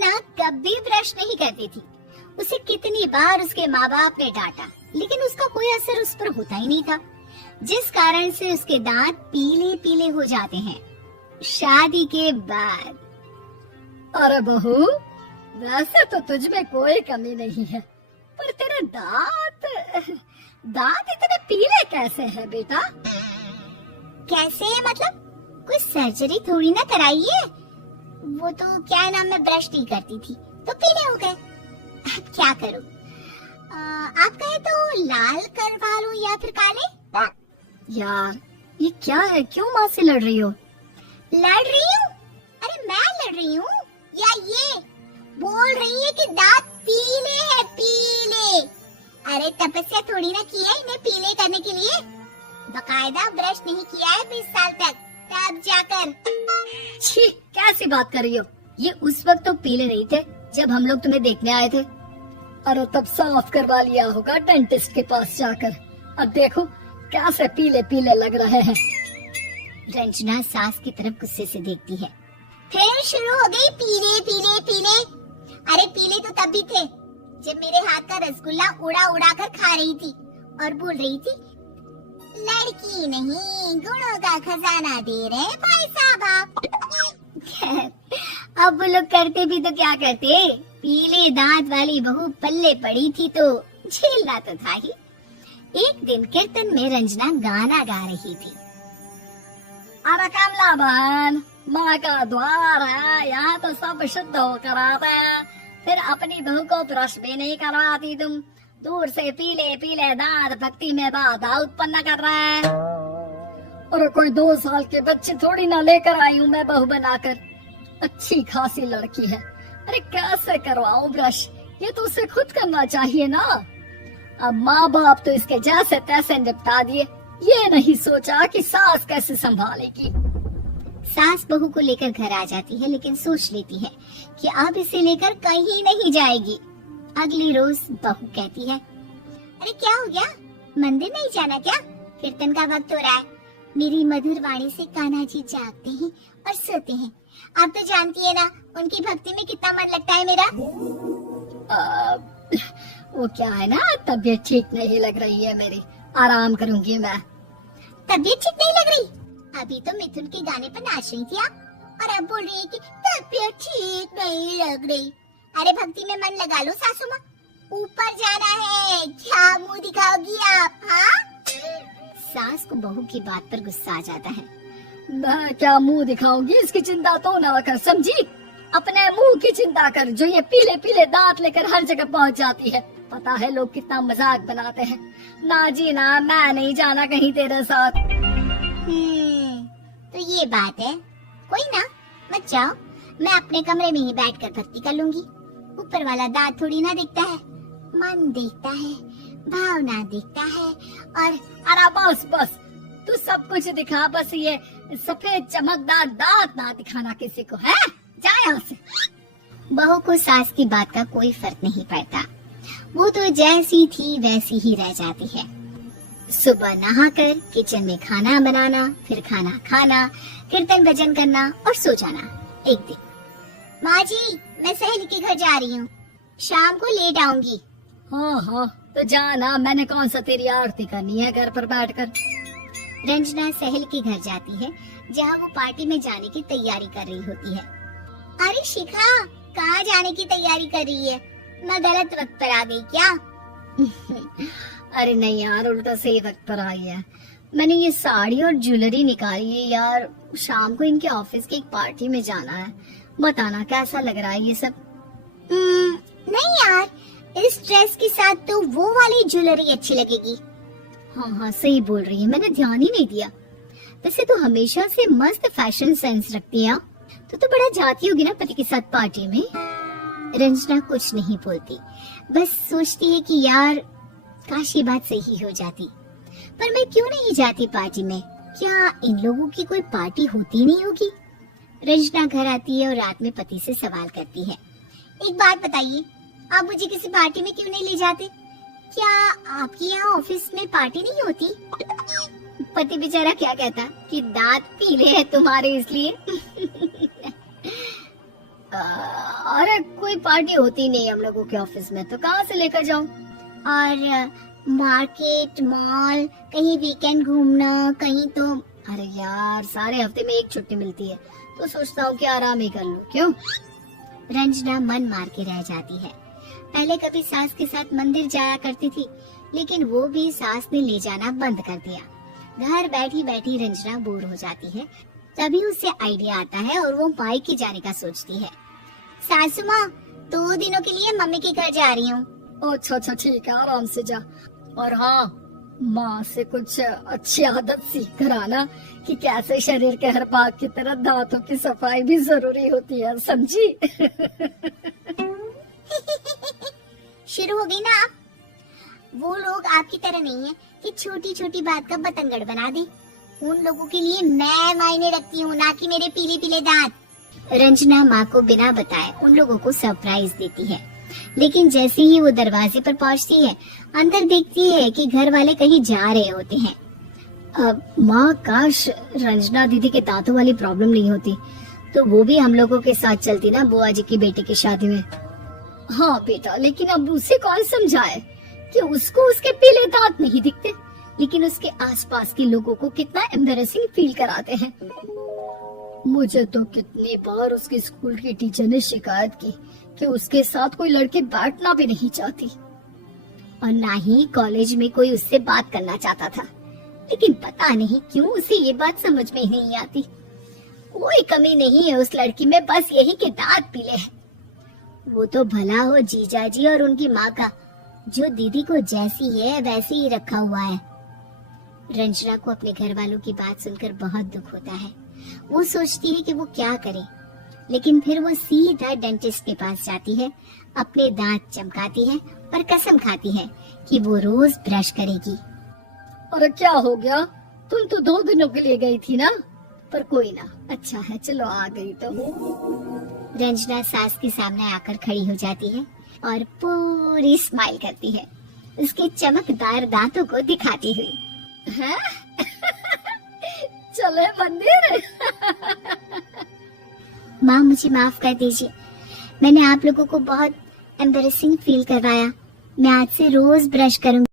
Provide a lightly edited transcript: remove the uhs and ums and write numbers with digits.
रंजना कभी ब्रश नहीं करती थी। उसे कितनी बार उसके माँ बाप ने डांटा, लेकिन उसका कोई असर उस पर होता ही नहीं था, जिस कारण से उसके दांत पीले पीले हो जाते हैं। शादी के बाद। अरे बहू, वैसे तो तुझ में कोई कमी नहीं है, पर तेरे दांत इतने पीले कैसे हैं बेटा? कैसे है मतलब? कोई सर्जरी थोड़ी ना कराई है। वो तो क्या नाम, मैं ब्रश नहीं करती थी तो पीले हो गए। अब क्या करूं? आप कहे तो लाल करवा लूं या फिर काले? यार ये क्या है, क्यों माँ से लड़ रही हो? लड़ रही हूँ? अरे मैं लड़ रही हूँ या ये बोल रही है कि दांत पीले हैं, पीले। अरे तपस्या थोड़ी ना की है इन्हें पीले करने के लिए। बकायदा ब्रश नहीं किया है 20 साल तक, तब जाकर। छी, कैसी बात कर रही हो? ये उस वक्त तो पीले नहीं थे जब हम लोग तुम्हें देखने आए थे। अरे तब साफ करवा लिया होगा डेंटिस्ट के पास जाकर। अब देखो कैसे पीले पीले लग रहे हैं। रंजना सास की तरफ गुस्से से देखती है। फिर शुरू हो गई पीले पीले पीले। अरे पीले तो तब भी थे जब मेरे हाथ का रसगुल्ला उड़ा उड़ा कर खा रही थी और बोल रही थी, लड़की नहीं गुणों का खजाना दे रहे भाई साहब आप। अब वो लोग करते भी तो क्या करते, पीले दांत वाली बहू पल्ले पड़ी थी तो झेलना तो था ही। एक दिन कीर्तन में रंजना गाना गा रही थी। अरे कमला बहन, माँ का द्वार है, यहाँ तो सब शुद्ध होकर आते हैं, फिर अपनी बहू को ब्रश भी नहीं करवाती तुम। दूर से पीले पीले दांत भक्ति में बाधा उत्पन्न कर रहे हैं। और कोई 2 साल के बच्चे थोड़ी ना लेकर आई हूँ मैं बहू बनाकर। अच्छी खासी लड़की है, अरे कैसे करवाऊं ब्रश? ये तो उसे खुद करना चाहिए ना। अब माँ बाप तो इसके जैसे तैसे निपटा दिए, ये नहीं सोचा कि सास कैसे संभालेगी। सास बहू को लेकर घर आ जाती है, लेकिन सोच लेती है कि अब इसे लेकर कहीं नहीं जाएगी। अगली रोज बहू कहती है, अरे क्या हो गया, मंदिर नहीं जाना क्या? कीर्तन का वक्त हो रहा है। मेरी मधुर वाणी से कान्हा जी जागते हैं और सोते हैं। आप तो जानती है ना उनकी भक्ति में कितना मन लगता है मेरा। वो क्या है ना, तबीयत ठीक नहीं लग रही है मेरी, आराम करूंगी मैं। तबीयत ठीक नहीं लग रही? अभी तो मिथुन के गाने पर नाच रही थी आप, और अब बोल रही है कि तबीयत ठीक नहीं लग रही। अरे भक्ति में मन लगा लो सासू माँ, ऊपर जाना है, क्या मुंह दिखाओगी आप? हाँ? सास को बहू की बात पर गुस्सा आ जाता है। मैं क्या मुंह दिखाऊंगी, इसकी चिंता तो ना कर, समझी? अपने मुंह की चिंता कर, जो ये पीले पीले दांत लेकर हर जगह पहुंच जाती है। पता है लोग कितना मजाक बनाते हैं। ना जी ना, मैं नहीं जाना कहीं तेरे साथ। तो ये बात है, कोई ना, मत जाओ, मैं अपने कमरे में ही बैठकर भक्ति कर लूंगी। ऊपर वाला दांत थोड़ी ना दिखता है, मन देखता है, भावना दिखता है। और अरे बस बस, तू सब कुछ दिखा, बस ये सफेद चमकदार दांत ना दिखाना किसी को, है? जा यहाँ से। बहू को सास की बात का कोई फर्क नहीं पड़ता, वो तो जैसी थी वैसी ही रह जाती है। सुबह नहाकर किचन में खाना बनाना, फिर खाना खाना, कीर्तन भजन करना और सो जाना। एक दिन, माँ जी मैं सहेली के घर जा रही हूँ, शाम को लेट आऊंगी। हाँ हाँ तो जाना, मैंने कौन सा तेरी आरती करनी है घर पर बैठकर। रंजना सहेली के घर जाती है, जहाँ वो पार्टी में जाने की तैयारी कर रही होती है। अरे शिखा, कहाँ जाने की तैयारी कर रही है? मैं गलत वक्त पर आ गई क्या? अरे नहीं यार, उल्टा सही वक्त पर आई है। मैंने ये साड़ी और ज्वेलरी निकाली है यार, शाम को इनके ऑफिस की एक पार्टी में जाना है। बताना कैसा लग रहा है ये सब? नहीं यार, इस ड्रेस के साथ तो वो वाली ज्वेलरी अच्छी लगेगी। हाँ हाँ सही बोल रही है, मैंने ध्यान ही नहीं दिया। वैसे तो हमेशा से मस्त फैशन सेंस रखती है, तो बड़ा जाती होगी ना पति के साथ पार्टी में। रंजना कुछ नहीं बोलती, बस सोचती है कि यार काश ये बात सही हो जाती, पर मैं क्यों नहीं जाती पार्टी में? क्या इन लोगों की कोई पार्टी होती नहीं होगी? रंजना घर आती है और रात में पति से सवाल करती है, एक बात बताइए, आप मुझे किसी पार्टी में क्यों नहीं ले जाते? क्या आपके यहाँ ऑफिस में पार्टी नहीं होती? पति बेचारा क्या कहता कि दांत पीले हैं तुम्हारे इसलिए। अरे कोई पार्टी होती नहीं हम लोगों के ऑफिस में, तो कहाँ से लेकर जाऊं? और मार्केट, मॉल, कहीं वीकेंड घूमना, कहीं तो। अरे यार, सारे हफ्ते में एक छुट्टी मिलती है, तो सोचता हूँ कि आराम ही कर लूं। क्यों? रंजना मन मार के रह जाती है। पहले कभी सास के साथ मंदिर जाया करती थी, लेकिन वो भी सास ने ले जाना बंद कर दिया। घर बैठी बैठी रंजना बोर हो जाती है। तभी उसे आइडिया आता है और वो मायके जाने का सोचती है। सासू माँ, 2 दिनों के लिए मम्मी के घर जा रही हूँ। अच्छा अच्छा, ठीक है, आराम से जा। और हाँ, माँ से कुछ अच्छी आदत सीख कर आना कि कैसे शरीर के हर भाग की तरह दांतों की सफाई भी जरूरी होती है, समझी? शुरू हो गई ना आप? वो लोग आपकी तरह नहीं है कि छोटी छोटी बात का बतंगड़ बना दे। उन लोगों के लिए मैं मायने रखती हूँ, ना कि मेरे पीले पीले दांत। रंजना माँ को बिना बताए उन लोगों को सरप्राइज देती है, लेकिन जैसे ही वो दरवाजे पर पहुंचती है, अंदर देखती है कि घर वाले कहीं जा रहे होते हैं। माँ, काश रंजना दीदी के दांतों वाली प्रॉब्लम नहीं होती, तो वो भी हम लोगों के साथ चलती ना बुआ जी की बेटी की शादी में। हाँ बेटा, लेकिन अब उसे कौन समझाए कि उसको उसके पीले दांत नहीं दिखते, लेकिन उसके आसपास के लोगों को कितना एम्बैरेसिंग फील कराते हैं। मुझे तो कितनी बार उसके स्कूल की टीचर ने शिकायत की कि उसके साथ कोई लड़के बैठना भी नहीं चाहती, और ना ही कॉलेज में कोई उससे बात करना चाहता था। लेकिन पता नहीं क्यों उसे ये बात समझ में ही नहीं आती। कोई कमी नहीं है उस लड़की में, बस यही के दांत पीले हैं। वो तो भला हो जीजा जी और उनकी माँ का, जो दीदी को जैसी है वैसे ही रखा हुआ है। रंजना को अपने घर वालों की बात सुनकर बहुत दुख होता है। वो सोचती है कि वो क्या करे, लेकिन फिर वो सीधा डेंटिस्ट के पास जाती है, अपने दांत चमकाती है और कसम खाती है कि वो रोज ब्रश करेगी। और क्या हो गया? तुम तो 2 दिनों के लिए गई थी ना, पर कोई ना, अच्छा है, चलो आ गई तो। रंजना सास के सामने आकर खड़ी हो जाती है और पूरी स्माइल करती है, उसके चमकदार दांतों को दिखाती हुई। हैं? चले मंदिर? माँ, मुझे माफ कर दीजिए, मैंने आप लोगों को बहुत एम्बैरेसिंग फील करवाया। मैं आज से रोज ब्रश करूंगी।